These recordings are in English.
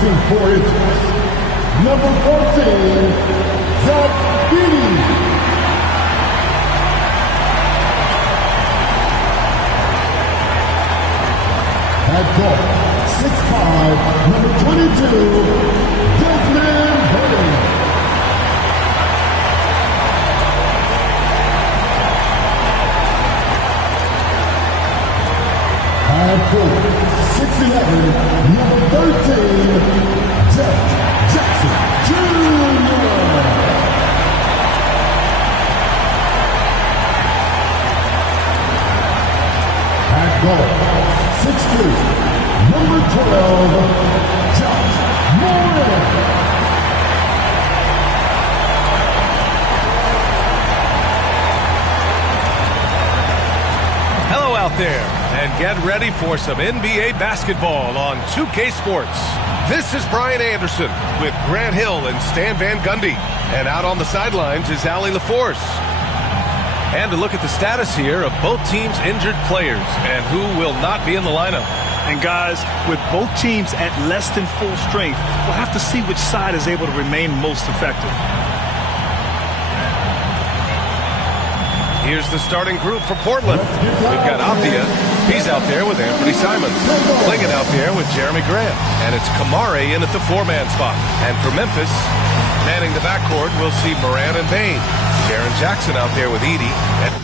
missing 4 inches. Number 14, Zach Edey. At guard, 6'5", number 22, Desmond Bane. At forward, 6'11", number 13, Jeff Jackson Jr. At guard, 6'3", number 12, Josh Morris. Hello out there, and get ready for some NBA basketball on 2K Sports. This is Brian Anderson with Grant Hill and Stan Van Gundy. And out on the sidelines is Allie LaForce. And to look at the status here of both teams' injured players and who will not be in the lineup. And guys, with both teams at less than full strength, we'll have to see which side is able to remain most effective. Here's the starting group for Portland. We've got Apia. He's out there with Anthony Simons. Clingan out there with Jeremy Grant. And it's Kamare in at the 4-man spot. And for Memphis, manning the backcourt, we'll see Moran and Bane. Jaren Jackson out there with Edey. And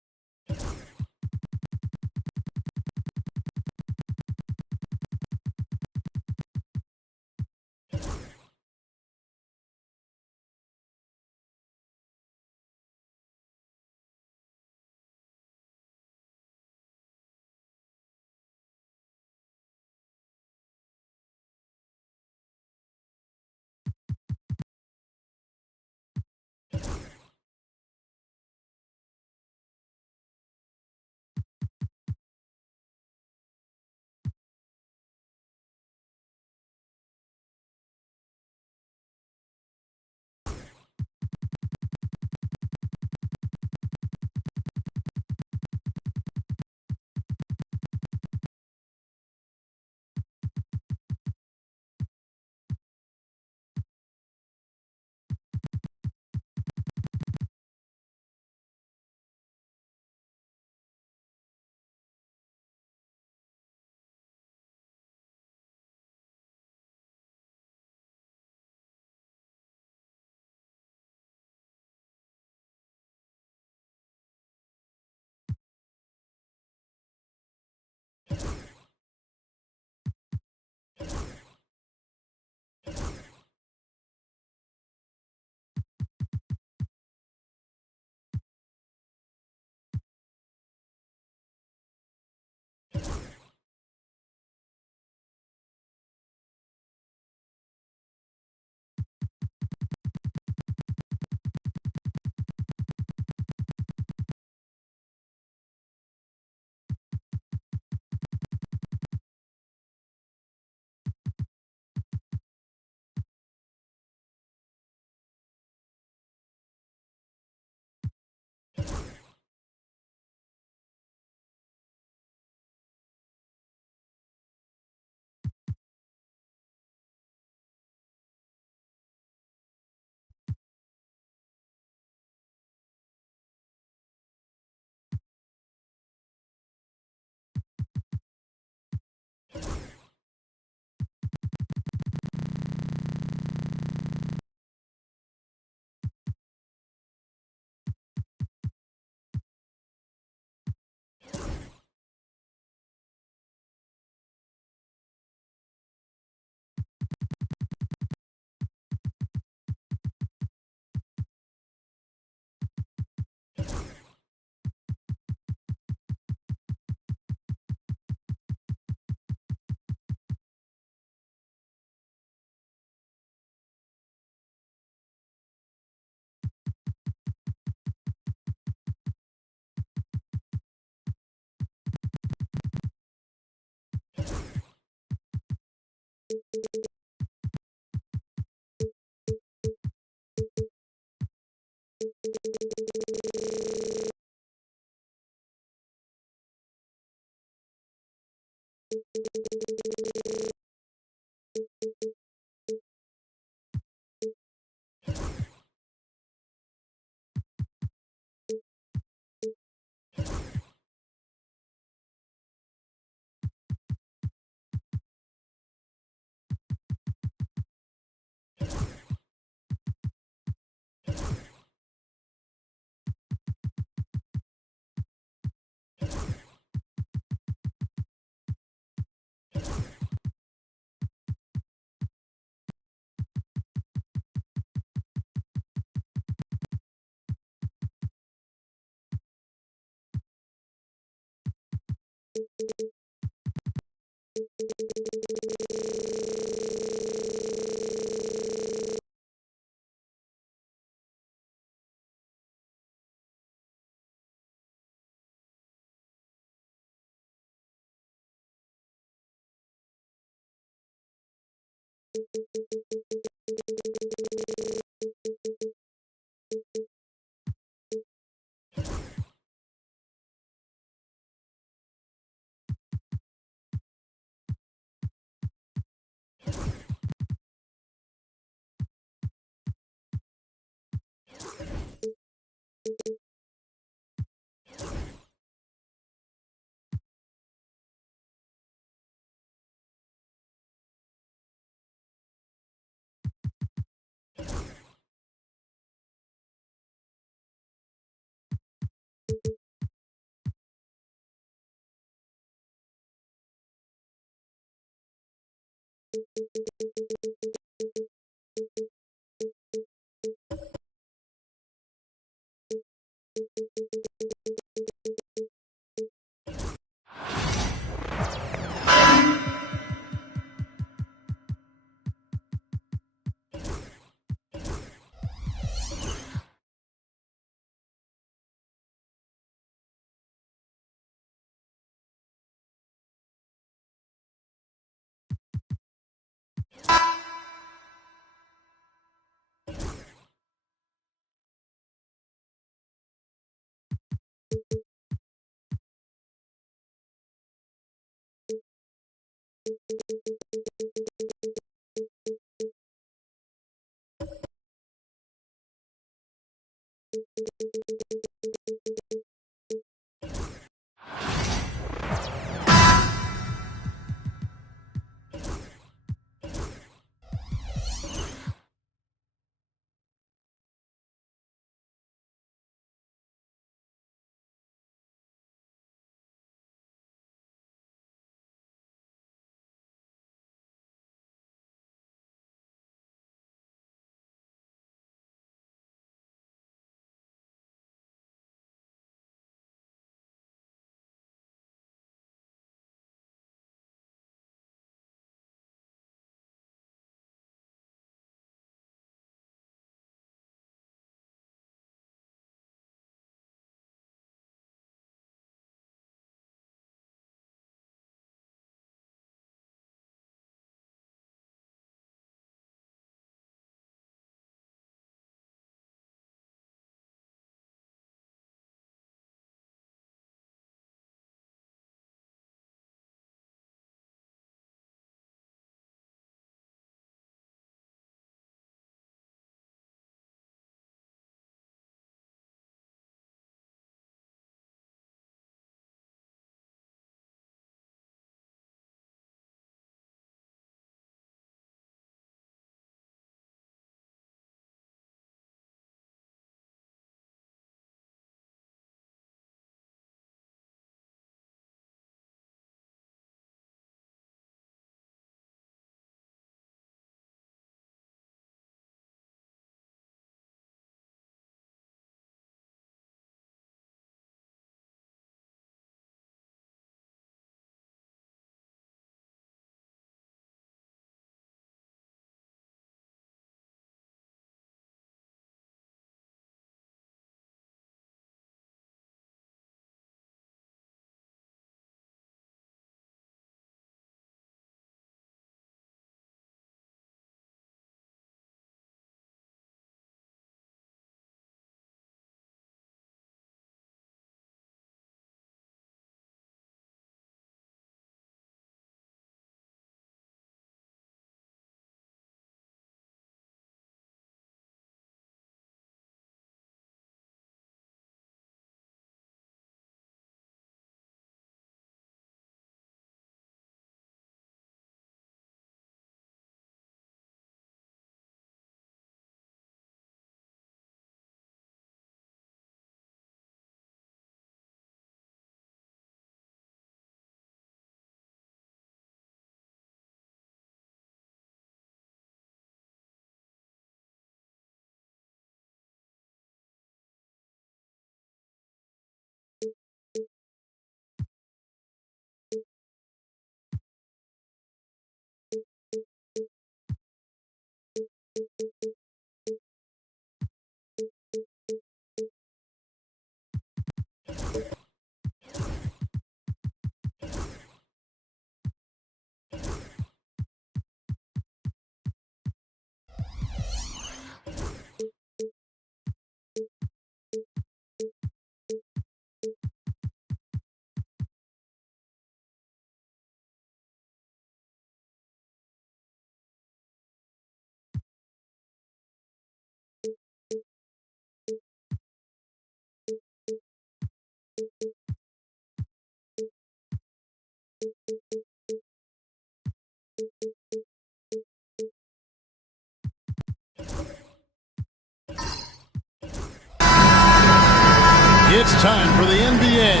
It's time for the NBA,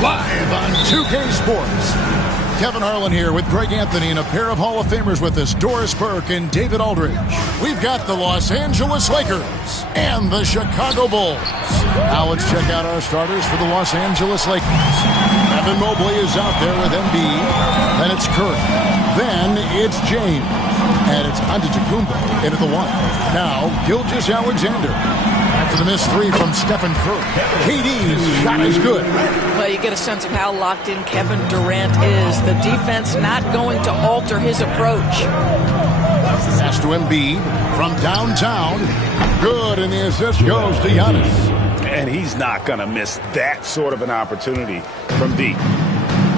live on 2K Sports. Kevin Harlan here with Greg Anthony and a pair of Hall of Famers with us, Doris Burke and David Aldridge. We've got the Los Angeles Lakers and the Chicago Bulls. Now let's check out our starters for the Los Angeles Lakers. Evan Mobley is out there with Embiid. Then it's Curry. Then it's James. And it's Antetokounmpo into the one. Now Gilgeous-Alexander. After the missed three from Stephen Curry. KD's shot is good. Well, you get a sense of how locked in Kevin Durant is. The defense not going to alter his approach. Pass to Embiid from downtown. Good, and the assist goes to Giannis. And he's not going to miss that sort of an opportunity from deep.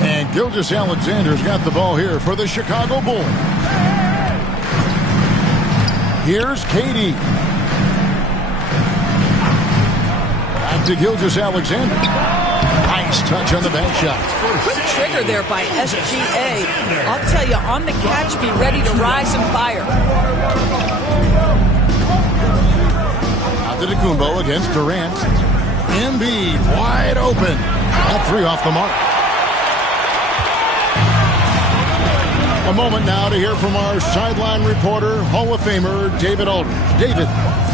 And Gilgeous-Alexander's got the ball here for the Chicago Bulls. Here's KD. Back to Gilgeous-Alexander. Nice touch on the back shot. Quick trigger there by SGA. I'll tell you, on the catch, be ready to rise and fire. Antetokounmpo against Durant. Embiid wide open. That three off the mark. A moment now to hear from our sideline reporter, Hall of Famer David Aldridge. David.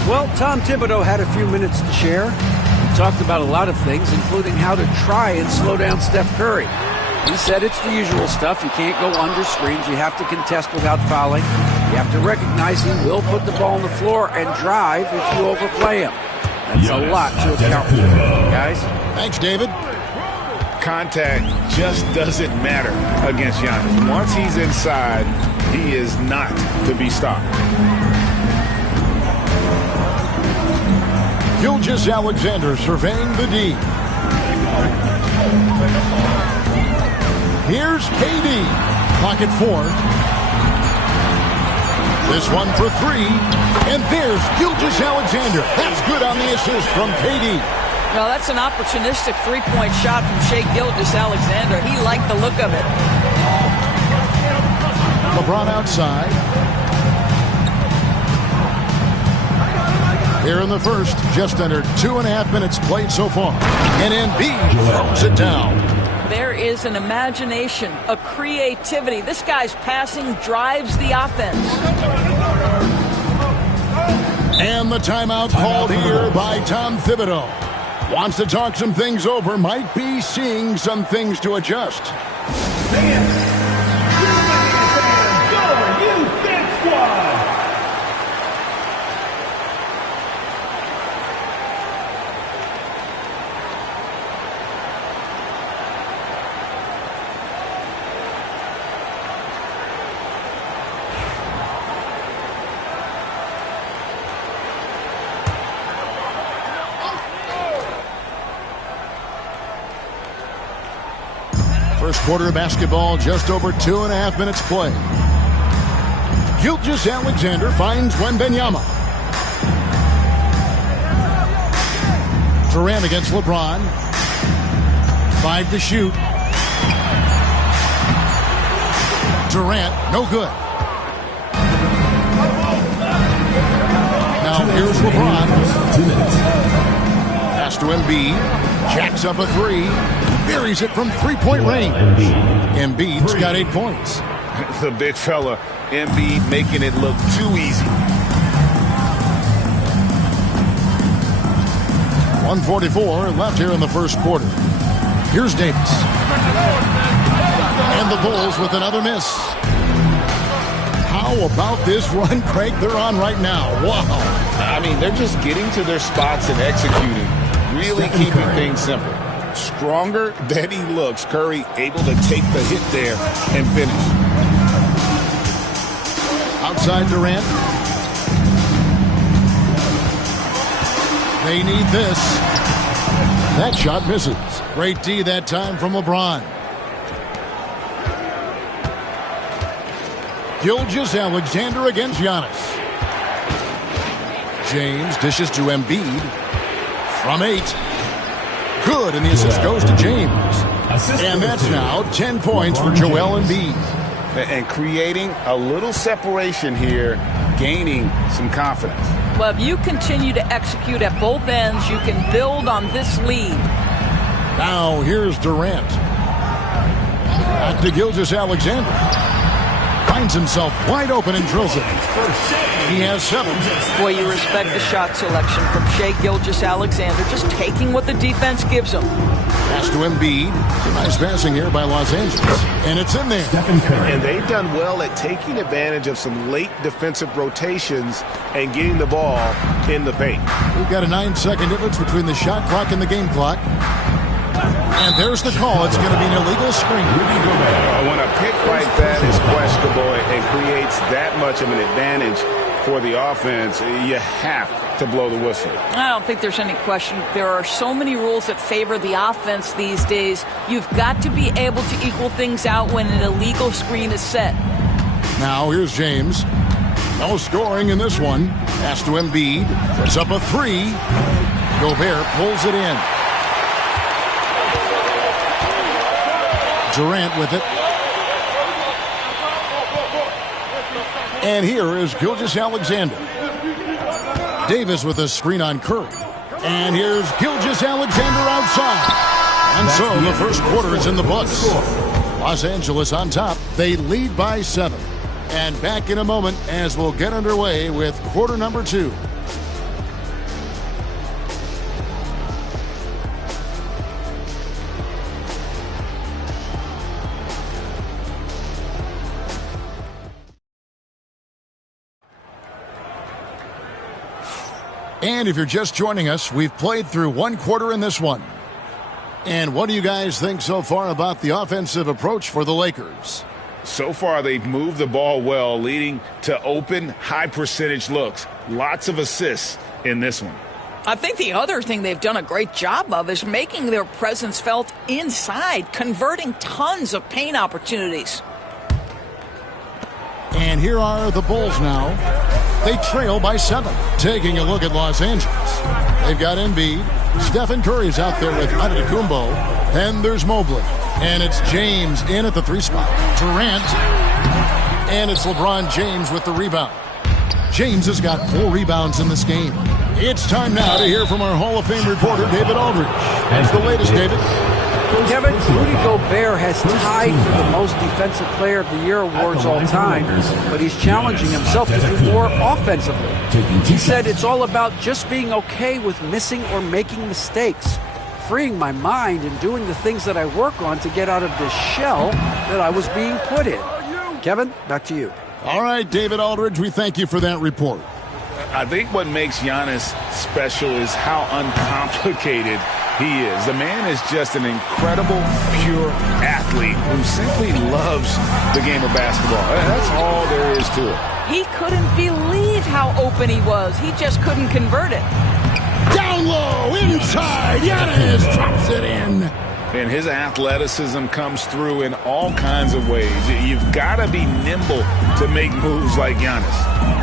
Well, Tom Thibodeau had a few minutes to share. He talked about a lot of things, including how to try and slow down Steph Curry. He said it's the usual stuff. You can't go under screens. You have to contest without fouling. You have to recognize he will put the ball on the floor and drive if you overplay him. That's a lot to account for, guys. Thanks, David. Contact just doesn't matter against Giannis. Once he's inside, he is not to be stopped. Gilgeous-Alexander surveying the D. Here's KD. Clock at 4. This one for 3. And there's Gilgeous-Alexander. That's good on the assist from KD. Well, that's an opportunistic three-point shot from Shai Gilgeous-Alexander. He liked the look of it. LeBron outside. Here in the first, just under 2.5 minutes played so far. And Embiid throws it down. There is an imagination, a creativity. This guy's passing drives the offense. And the timeout called here by Tom Thibodeau. Wants to talk some things over, might be seeing some things to adjust. First quarter of basketball, just over 2.5 minutes play. Gilgeous-Alexander finds Wembanyama. Durant against LeBron. 5 to shoot. Durant, no good. Now here's LeBron. 2 minutes. Pass to Embiid. Jacks up a 3. Buries it from three-point range. Embiid's got 8 points. The big fella, Embiid, making it look too easy. 1:44 left here in the first quarter. Here's Davis. And the Bulls with another miss. How about this run, Craig, they're on right now? Wow. I mean, they're just getting to their spots and executing, really keeping things simple. Stronger than he looks. Curry able to take the hit there and finish. Outside Durant. They need this. That shot misses. Great D that time from LeBron. Gilgeous-Alexander against Giannis. James dishes to Embiid. From 8. Good, and the assist goes to James. And that's now 10 points for Joel Embiid. And creating a little separation here, gaining some confidence. Well, if you continue to execute at both ends, you can build on this lead. Now here's Durant. Back to Gilgeous-Alexander. Finds himself wide open and drills it. He has 7. Boy, you respect the shot selection from Shai Gilgeous-Alexander, just taking what the defense gives him. Pass to Embiid. Some nice passing here by Los Angeles. And it's in there. And they've done well at taking advantage of some late defensive rotations and getting the ball in the paint. We've got a 9-second difference between the shot clock and the game clock. And there's the call. It's going to be an illegal screen. When a pick like that is questionable and creates that much of an advantage for the offense, you have to blow the whistle. I don't think there's any question. There are so many rules that favor the offense these days. You've got to be able to equal things out when an illegal screen is set. Now here's James. No scoring in this one. Pass to Embiid. Puts up a 3. Gobert pulls it in. Durant with it. And here is Gilgeous-Alexander. Davis with a screen on Curry. And here's Gilgeous-Alexander outside. And so the first quarter is in the books. Los Angeles on top. They lead by 7. And back in a moment as we'll get underway with quarter number 2. And if you're just joining us, we've played through one quarter in this one. And what do you guys think so far about the offensive approach for the Lakers? So far, they've moved the ball well, leading to open, high-percentage looks. Lots of assists in this one. I think the other thing they've done a great job of is making their presence felt inside, converting tons of paint opportunities. And here are the Bulls now. They trail by 7. Taking a look at Los Angeles. They've got Embiid. Stephen Curry's out there with Antetokounmpo. Then there's Mobley. And it's James in at the 3 spot. Durant. And it's LeBron James with the rebound. James has got 4 rebounds in this game. It's time now to hear from our Hall of Fame reporter, David Aldridge. That's the latest, David. Kevin, Rudy Gobert has tied for the most Defensive Player of the Year awards all time, but he's challenging himself to do more offensively. He said it's all about just being okay with missing or making mistakes, freeing my mind and doing the things that I work on to get out of this shell that I was being put in. Kevin, back to you. All right, David Aldridge, we thank you for that report. I think what makes Giannis special is how uncomplicated he is. The man is just an incredible, pure athlete who simply loves the game of basketball. That's all there is to it. He couldn't believe how open he was. He just couldn't convert it. Down low, inside, Giannis drops it in. And his athleticism comes through in all kinds of ways. You've got to be nimble to make moves like Giannis.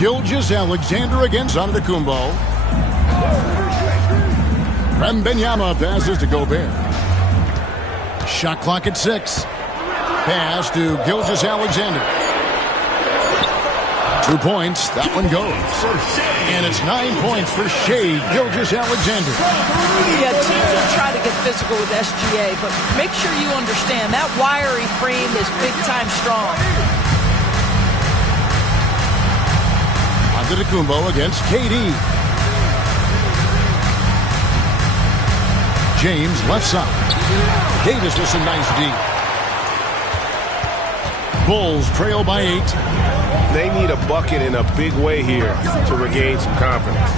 Gilgeous-Alexander against Antetokounmpo. Wembanyama passes to Gobert. Shot clock at 6. Pass to Gilgeous-Alexander. 2 points. That one goes. And it's 9 points for Shai Gilgeous-Alexander. Yeah, teams will try to get physical with SGA, but make sure you understand that wiry frame is big-time strong. Antetokounmpo against KD. James left side. Davis with some nice D. Bulls trail by 8. They need a bucket in a big way here to regain some confidence.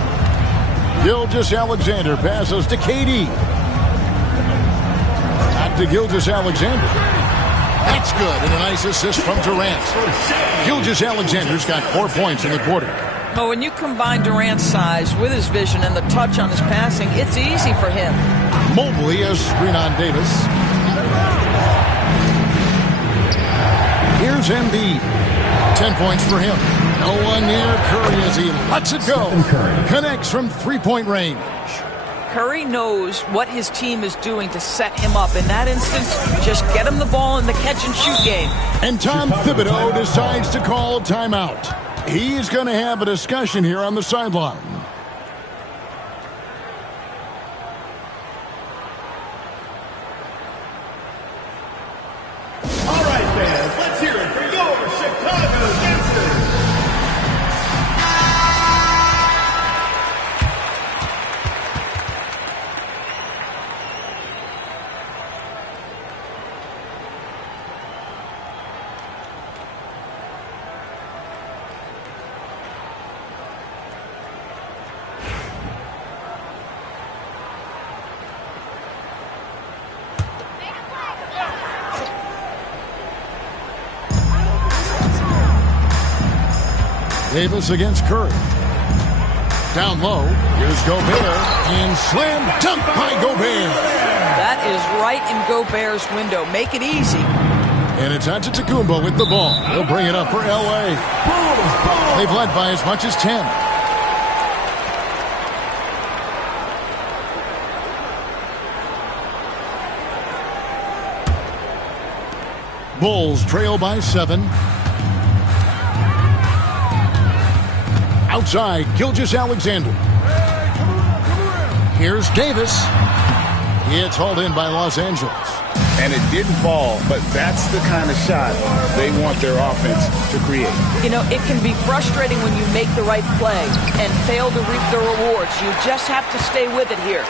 Gilgeous-Alexander passes to KD. Back to Gilgeous-Alexander. That's good, and a nice assist from Durant. Gilgeous-Alexander's got 4 points in the quarter. Well, when you combine Durant's size with his vision and the touch on his passing, it's easy for him. Mobley a screen on Davis. Here's Embiid. 10 points for him. No one near Curry as he lets it go. Connects from three-point range. Curry knows what his team is doing to set him up. In that instance, just get him the ball in the catch-and-shoot game. And Tom Thibodeau decides to call timeout. He's going to have a discussion here on the sideline. All right, fans, let's hear it for your Chicago Youngsters. Davis against Curry. Down low. Here's Gobert. And slam dunk by Gobert. That is right in Gobert's window. Make it easy. And it's Antetokounmpo with the ball. He'll bring it up for L.A. They've led by as much as 10. Bulls trail by 7. Outside, Gilgeous-Alexander. Here's Davis. It's hauled in by Los Angeles. And it didn't fall, but that's the kind of shot they want their offense to create. You know, it can be frustrating when you make the right play and fail to reap the rewards. You just have to stay with it here.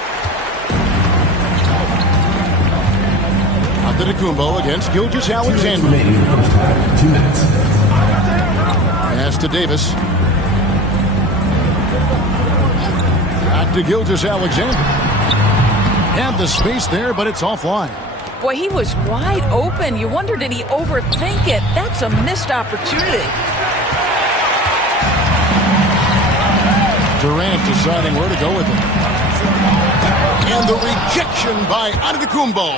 Antetokounmpo against Gilgeous-Alexander. 2 minutes. Pass to Davis. Back to Gilgeous-Alexander. Had the space there, but it's offline. Boy, he was wide open. You wonder, did he overthink it? That's a missed opportunity. Durant deciding where to go with it. And the rejection by Antetokounmpo.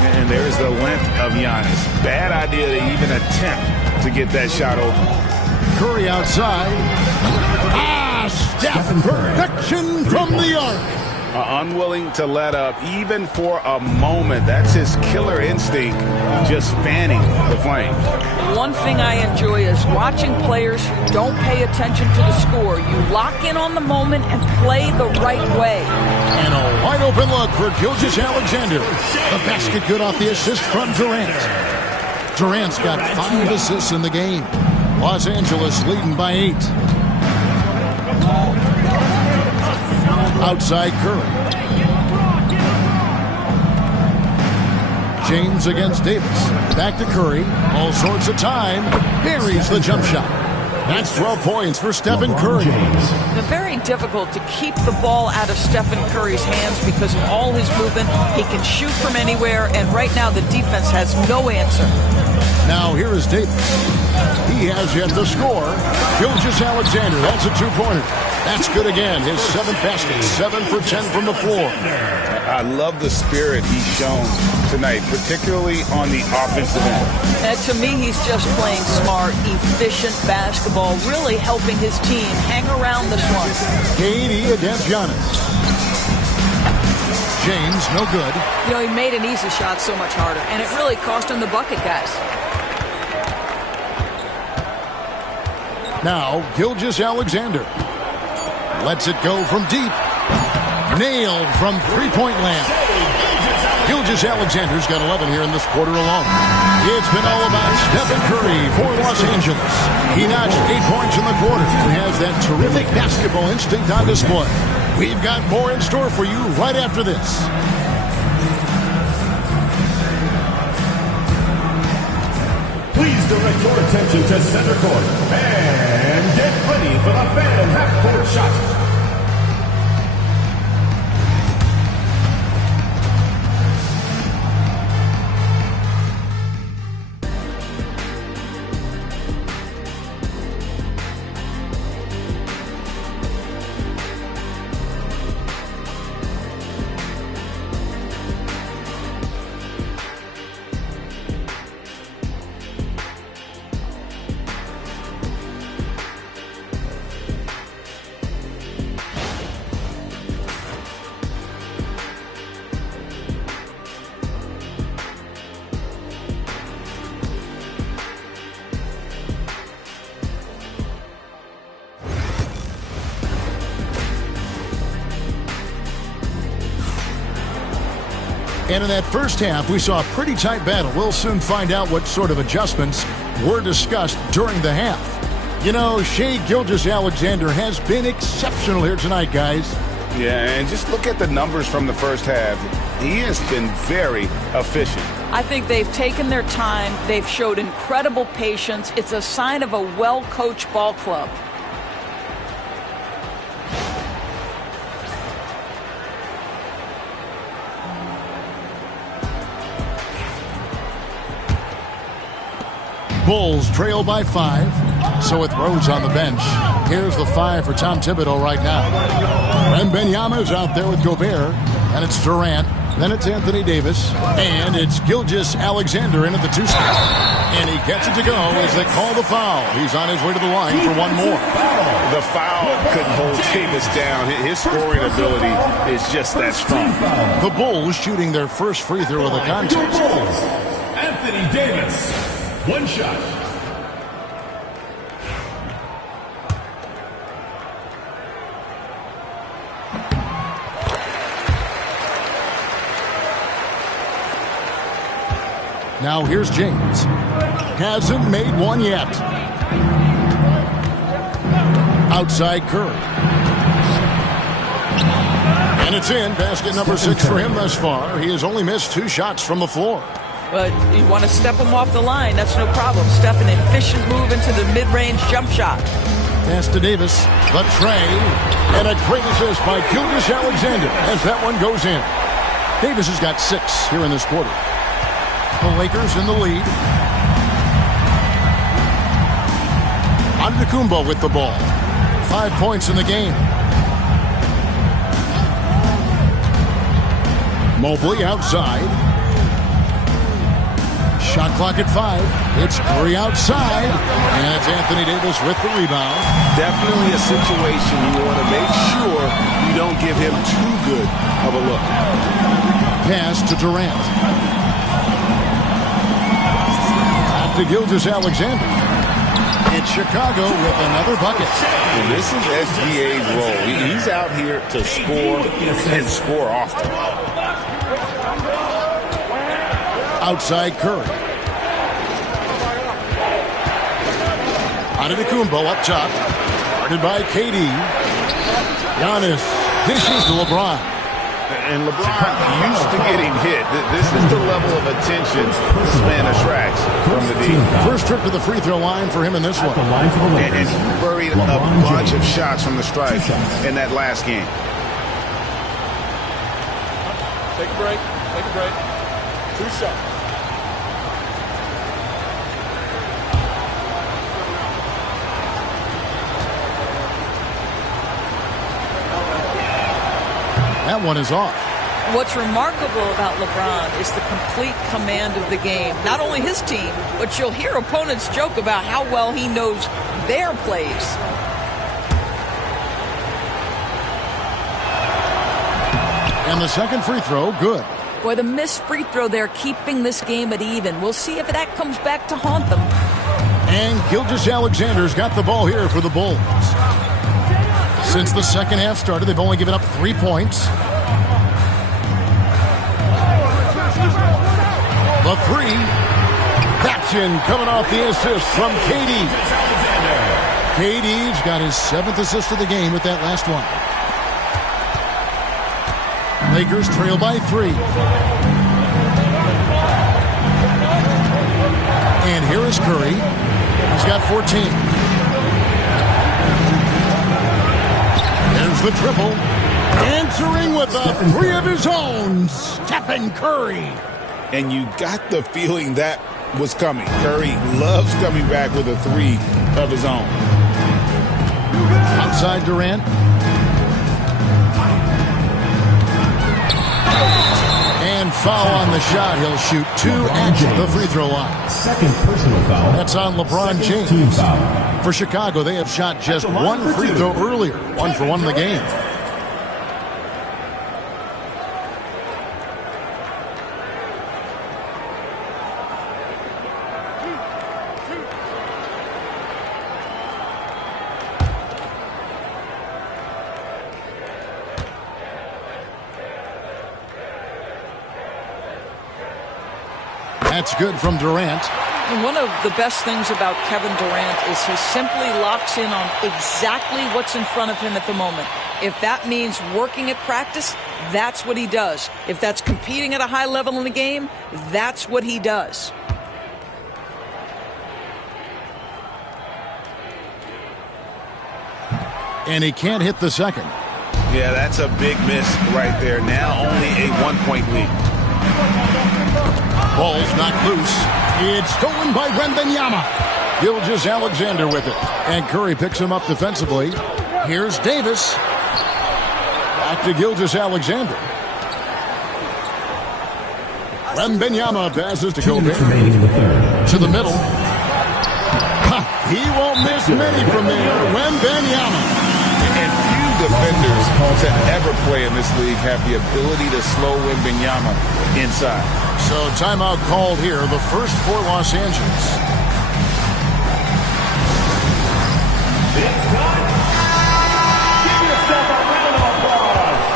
And there's the length of Giannis. Bad idea to even attempt to get that shot open. Curry outside. Steph, perfection from the arc. Unwilling to let up even for a moment. That's his killer instinct, just fanning the flames. One thing I enjoy is watching players who don't pay attention to the score. You lock in on the moment and play the right way. And a wide open look for Gilgeous-Alexander. The basket good off the assist from Durant. Durant's got 5 assists in the game. Los Angeles leading by 8. Outside Curry. James against Davis. Back to Curry. All sorts of time. Buries the jump shot. That's 12 points for Stephen Curry. It's very difficult to keep the ball out of Stephen Curry's hands because of all his movement. He can shoot from anywhere, and right now the defense has no answer. Now here is Davis. He has yet to score. Gilgeous-Alexander, that's a 2-pointer. That's good again. His 7th basket, 7 for 10 from the floor. I love the spirit he's shown tonight, particularly on the offensive end. And to me, he's just playing smart, efficient basketball, really helping his team hang around this one. KD against Giannis. James, no good. You know, he made an easy shot so much harder, and it really cost him the bucket, guys. Now, Gilgeous-Alexander. Lets it go from deep. Nailed from three-point land. Gilgeous-Alexander's got 11 here in this quarter alone. It's been all about Stephen Curry for Los Angeles. He notched 8 points in the quarter and has that terrific basketball instinct on display. We've got more in store for you right after this. Please Please direct your attention to center court and get ready for the fan half-court shot. And in that first half, we saw a pretty tight battle. We'll soon find out what sort of adjustments were discussed during the half. You know, Shai Gilgeous-Alexander has been exceptional here tonight, guys. Yeah, and just look at the numbers from the first half. He has been very efficient. I think they've taken their time. They've showed incredible patience. It's a sign of a well-coached ball club. Bulls trail by 5. So with Rose on the bench, here's the 5 for Tom Thibodeau right now. And Wembanyama's out there with Gobert. And it's Durant. Then it's Anthony Davis. And it's Gilgeous-Alexander in at the 2 spot. And he gets it to go as they call the foul. He's on his way to the line for one more. The foul couldn't hold Davis down. His scoring ability is just that strong. The Bulls shooting their first free throw of the contest. Anthony Davis. One shot. Now here's James. Hasn't made one yet. Outside Curry. And it's in. Basket number 6 for him thus far. He has only missed 2 shots from the floor. But you want to step him off the line, that's no problem. Step an efficient move into the mid-range jump shot. Pass to Davis. The tray. And a great assist by Gilgeous-Alexander as that one goes in. Davis has got 6 here in this quarter. The Lakers in the lead. Antetokounmpo with the ball. 5 points in the game. Mobley outside. Shot clock at 5. It's Curry outside. And it's Anthony Davis with the rebound. Definitely a situation you want to make sure you don't give him too good of a look. Pass to Durant. Back to Gilgeous-Alexander. It's Chicago with another bucket. And this is SGA's role. He's out here to score and score often. Outside Curry. Antetokounmpo up top. Guarded by KD. Giannis dishes to LeBron. And LeBron used to getting hit. This is the level of attention this man attracts from the D. First trip to the free throw line for him in this one. And he buried a bunch of shots from the stripe in that last game. Take a break. Take a break. 2 shots. That one is off. What's remarkable about LeBron is the complete command of the game. Not only his team, but you'll hear opponents joke about how well he knows their plays. And the second free throw, good. Boy, the missed free throw there, keeping this game at even. We'll see if that comes back to haunt them. And Gilgeous-Alexander's got the ball here for the Bulls. Since the second half started, they've only given up 3 points. The 3. Action coming off the assist from KD. KD's got his 7th assist of the game with that last one. Lakers trail by 3. And here is Curry. He's got 14. There's the triple. Answering with a three of his own, Stephen Curry. And you got the feeling that was coming. Curry loves coming back with a three of his own. Outside Durant. And foul on the shot. He'll shoot 2 at the free throw line. Second personal foul. That's on LeBron James. Team foul. For Chicago, they have shot just 1 free throw earlier. 1 for 1 in the game. That's good from Durant. And one of the best things about Kevin Durant is he simply locks in on exactly what's in front of him at the moment. If that means working at practice, that's what he does. If that's competing at a high level in the game, that's what he does. And he can't hit the second. Yeah, that's a big miss right there. Now only a 1-point lead. Ball's knocked loose. It's stolen by Wembanyama. Gilgeous-Alexander with it. And Curry picks him up defensively. Here's Davis. Back to Gilgeous-Alexander. Wembanyama passes to Gobert. To the middle. He won't miss many from there. Wembanyama. And few defenders to ever play in this league have the ability to slow Wembanyama inside. So timeout called here, the first for Los Angeles. It's time. Give yourself a round of applause.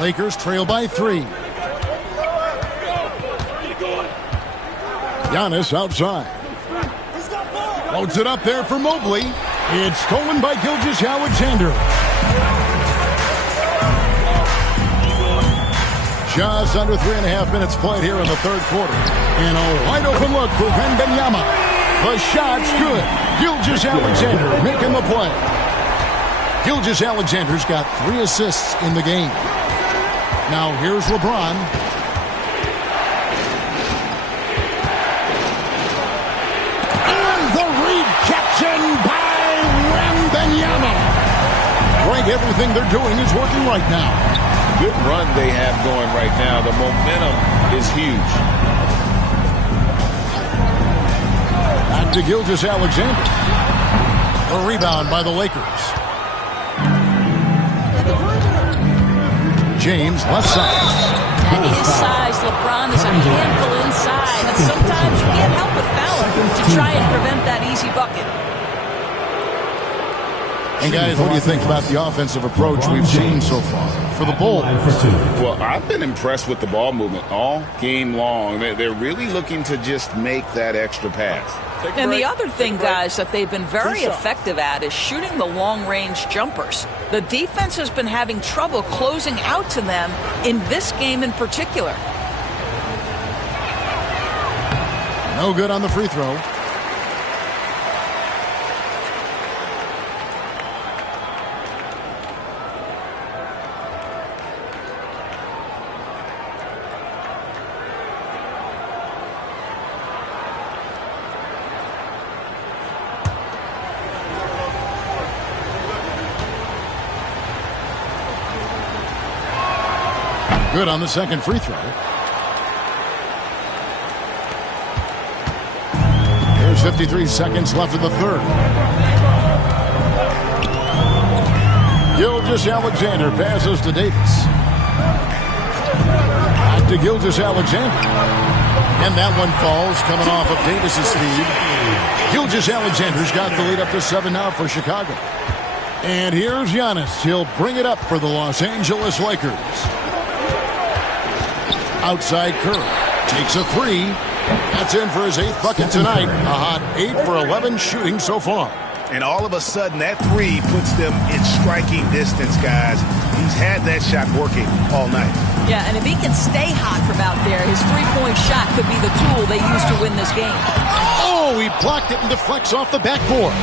Lakers trail by 3. Giannis outside. Loads it up there for Mobley. It's stolen by Gilgeous-Alexander. Just under 3.5 minutes played here in the third quarter. And a wide open look for Wembanyama. The shot's good. Gilgeous-Alexander making the play. Gilgeous-Alexander's got 3 assists in the game. Now here's LeBron. And the rejection by Wembanyama. Greg, everything they're doing is working right now. Good run they have going right now. The momentum is huge. Back to Gilgeous-Alexander. A rebound by the Lakers. James, left side. At his size, LeBron is a handful inside, and sometimes you can't help but foul him to try and prevent that easy bucket. And guys, what do you think about the offensive approach we've seen so far for the Bulls? Well, I've been impressed with the ball movement all game long. They're really looking to just make that extra pass. And the other thing, guys, that they've been very effective at is shooting the long-range jumpers. The defense has been having trouble closing out to them in this game in particular. No good on the free throw. Good on the second free throw. There's 53 seconds left in the third. Gilgeous-Alexander passes to Davis. Back to Gilgeous-Alexander. And that one falls coming off of Davis's feed. Gilgeous-Alexander's got the lead up to 7 now for Chicago. And here's Giannis. He'll bring it up for the Los Angeles Lakers. Outside Curry. Takes a three. That's in for his 8th bucket tonight. A hot 8 for 11 shooting so far. And all of a sudden, that three puts them in striking distance, guys. He's had that shot working all night. Yeah, and if he can stay hot from out there, his three-point shot could be the tool they use to win this game. Oh, he blocked it and deflects off the backboard.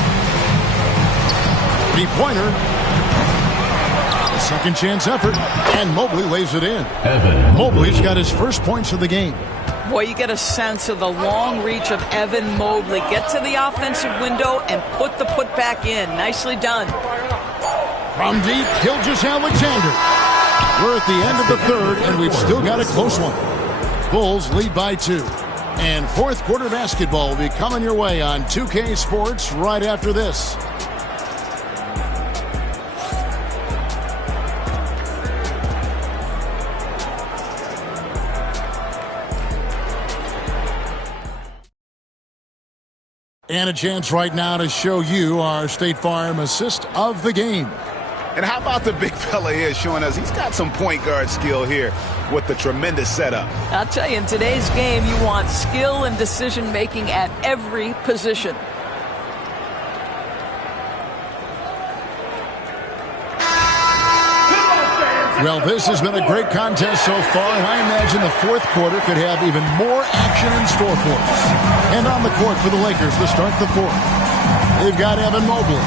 Three-pointer. A second chance effort, and Mobley lays it in. Mobley's got his first points of the game. Boy, you get a sense of the long reach of Evan Mobley. Get to the offensive window and put the putback in. Nicely done. From deep, Gilgeous-Alexander. We're at the end of the third, and we've still got a close one. Bulls lead by 2. And fourth quarter basketball will be coming your way on 2K Sports right after this. And a chance right now to show you our State Farm assist of the game. And how about the big fella here showing us he's got some point guard skill here with the tremendous setup. I'll tell you, in today's game, you want skill and decision-making at every position. Well, this has been a great contest so far, and I imagine the fourth quarter could have even more action in store for us. And on the court for the Lakers to start the fourth, they've got Evan Mobley.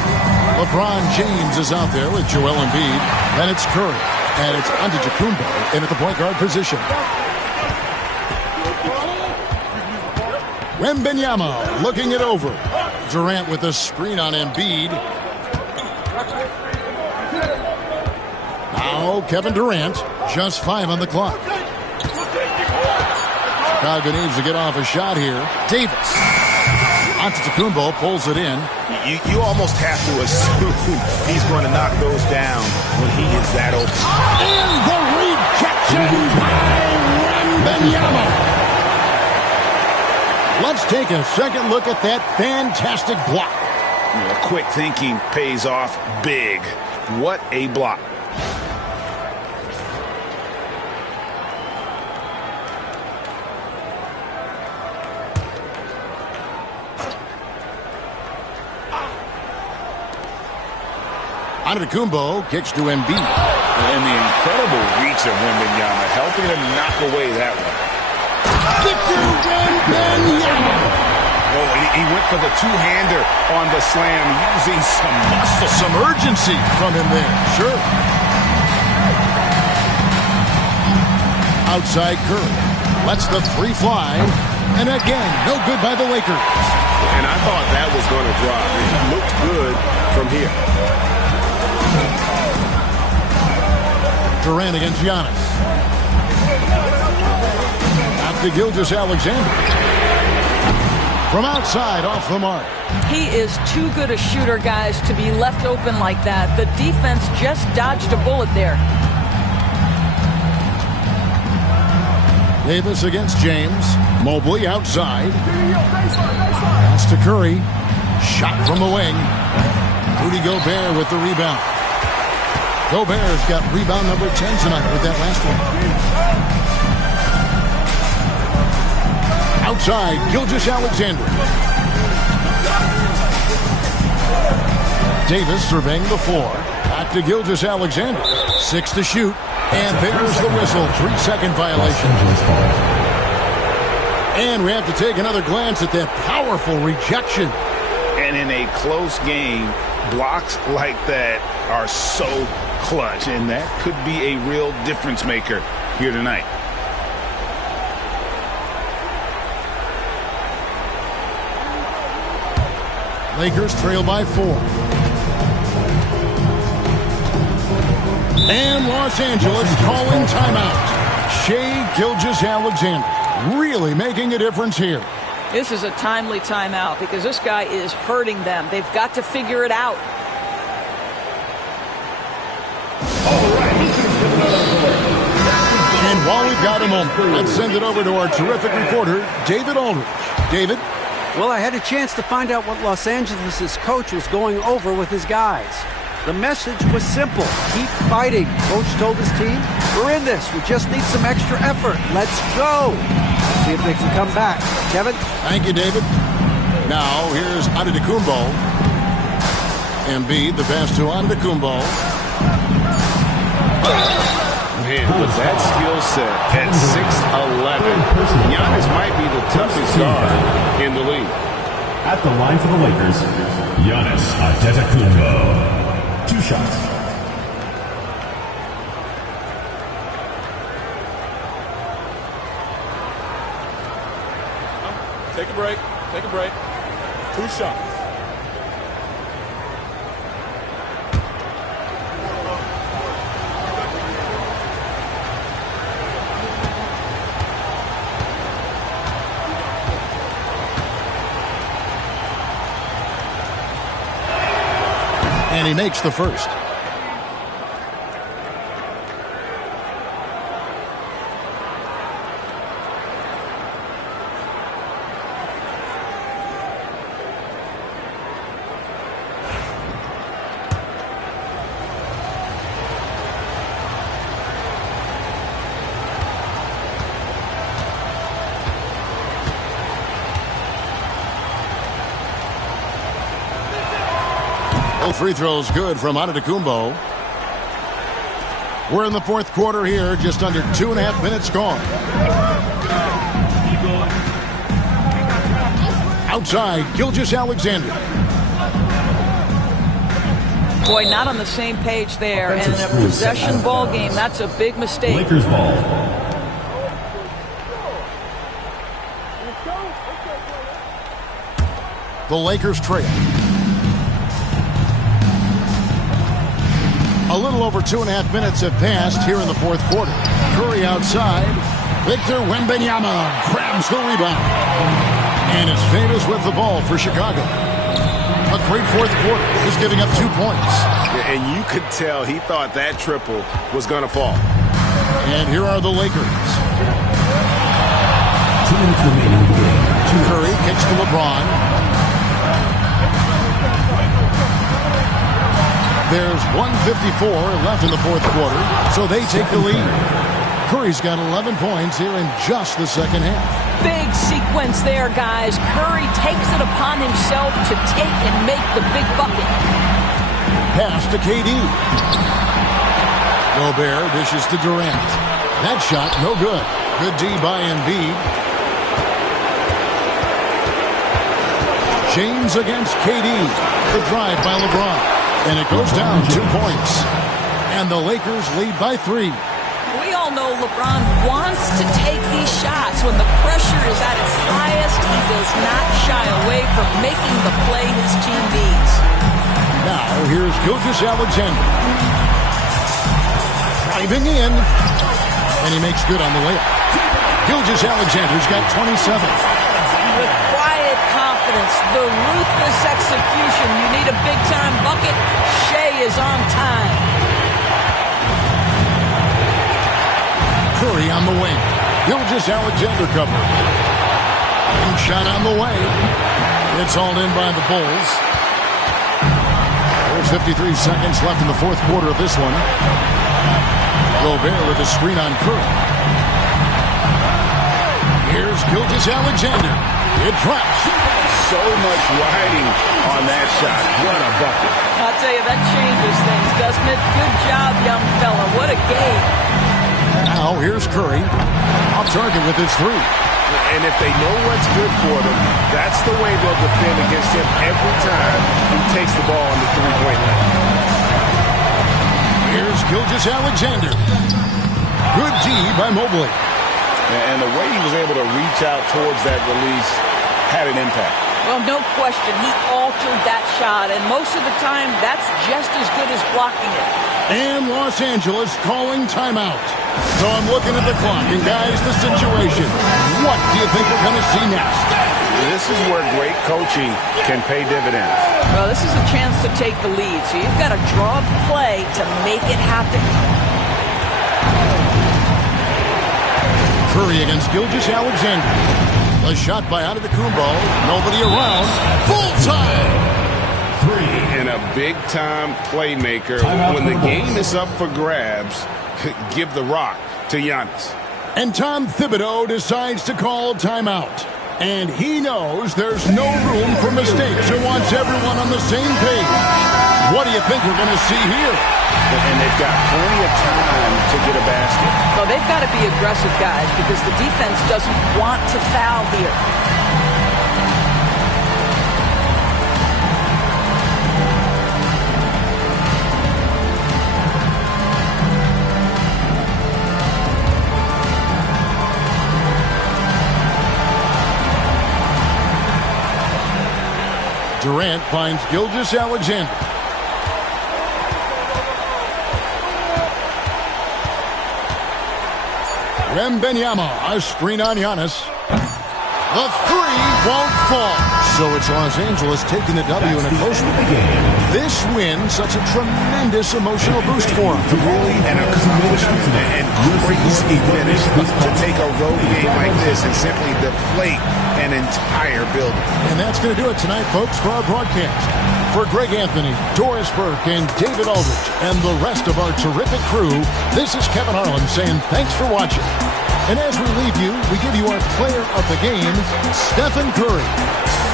LeBron James is out there with Joel Embiid. Then it's Curry, and it's Antetokounmpo in at the point guard position. Wembanyama looking it over. Durant with a screen on Embiid. Now Kevin Durant, just 5 on the clock. Chicago needs to get off a shot here. Davis. Antetokounmpo pulls it in. You almost have to assume he's going to knock those down when he is that open. And the rejection by Wembanyama. Let's take a second look at that fantastic block. Yeah, quick thinking pays off big. What a block. Antetokounmpo kicks to Embiid. And the incredible reach of Wembanyama, helping him knock away that one. Victor Wembanyama. Oh, he went for the two-hander on the slam, using some muscle. Some urgency from him there, sure. Outside Curry. Lets the three fly. And again, no good by the Lakers. And I thought that was going to drop. It looked good from here. Durant against Giannis. Out to Gilgeous-Alexander. From outside, off the mark. He is too good a shooter, guys, to be left open like that. The defense just dodged a bullet there. Davis against James. Mobley outside. Pass to Curry. Shot from the wing. Rudy Gobert with the rebound. Gobert's got rebound number 10 tonight with that last one. Outside, Gilgeous-Alexander. Davis surveying the floor. Back to Gilgeous-Alexander. 6 to shoot. And there's the whistle. 3-second violation. And we have to take another glance at that powerful rejection. And in a close game, blocks like that are so clutch, and that could be a real difference maker here tonight. Lakers trail by 4. And Los Angeles calling timeout. Shai Gilgeous-Alexander really making a difference here. This is a timely timeout because this guy is hurting them. They've got to figure it out. And while we've got a moment, let's send it over to our terrific reporter, David Aldridge. David? Well, I had a chance to find out what Los Angeles' coach was going over with his guys. The message was simple. Keep fighting. Coach told his team, we're in this. We just need some extra effort. Let's go. See if they can come back. Kevin? Thank you, David. Now, here's Antetokounmpo. Embiid, the pass to Antetokounmpo. Man, with that skill set at 6'11", Giannis might be the toughest guard in the league. At the line for the Lakers, Giannis Antetokounmpo. 2 shots. Take a break. Take a break. 2 shots. And he makes the first. Free throws good from Antetokounmpo. We're in the fourth quarter here, just under 2.5 minutes gone. Outside, Gilgeous-Alexander. Boy, not on the same page there. And in a possession ball game, that's a big mistake. Lakers ball. The Lakers trail. A little over 2.5 minutes have passed here in the fourth quarter. Curry outside. Victor Wembanyama grabs the rebound. And it's Davis with the ball for Chicago. A great fourth quarter. He's giving up 2 points. And you could tell he thought that triple was going to fall. And here are the Lakers. 2 minutes remaining in the game. Curry kicks to LeBron. There's 1:54 left in the fourth quarter, so they take the lead. Curry's got 11 points here in just the second half. Big sequence there, guys. Curry takes it upon himself to take and make the big bucket. Pass to KD. Gobert dishes to Durant. That shot, no good. Good D by Embiid. James against KD. The drive by LeBron. And it goes down 2 points. And the Lakers lead by 3. We all know LeBron wants to take these shots. When the pressure is at its highest, he does not shy away from making the play his team needs. Now, here's Gilgeous-Alexander. Driving in. And he makes good on the layup. Gilgeous-Alexander's got 27. With quiet confidence, the ruthless execution. You need a big-time bucket. Shea is on time. Curry on the wing. Gilgeous-Alexander cover. And shot on the way. It's hauled in by the Bulls. There's 53 seconds left in the fourth quarter of this one. Gobert with a screen on Curry. Here's Gilgeous-Alexander. It drops. So much riding on that shot. What a bucket. I'll tell you, that changes things, doesn't it? Good job, young fella. What a game. Now here's Curry. Off target with his 3. And if they know what's good for them, that's the way they'll defend against him every time he takes the ball on the three-point line. Here's Gilgeous-Alexander. Good D by Mobley. And the way he was able to reach out towards that release had an impact. Well, no question. He altered that shot, and most of the time, that's just as good as blocking it. And Los Angeles calling timeout. So I'm looking at the clock, and guys, the situation. What do you think we're going to see next? This is where great coaching can pay dividends. Well, this is a chance to take the lead, so you've got to draw up play to make it happen. Curry against Gilgeous-Alexander. A shot by Antetokounmpo. Nobody around. Full time. 3. And a big-time playmaker. When the game is up for grabs, give the rock to Giannis. And Tom Thibodeau decides to call timeout. And he knows there's no room for mistakes and wants everyone on the same page. What do you think we're going to see here? And they've got plenty of time to get a basket. Well, they've got to be aggressive, guys, because the defense doesn't want to foul here. Durant finds Gilgeous-Alexander. Wembanyama, a screen on Giannis. The three won't fall. So it's Los Angeles taking the W in a close one. This win, such a tremendous emotional boost for them. Really an accomplishment and crazy finish to take a road game like this and simply deflate an entire building. And that's going to do it tonight, folks, for our broadcast. For Greg Anthony, Doris Burke, and David Aldridge, and the rest of our terrific crew, this is Kevin Harlan saying thanks for watching. And as we leave you, we give you our player of the game, Stephen Curry.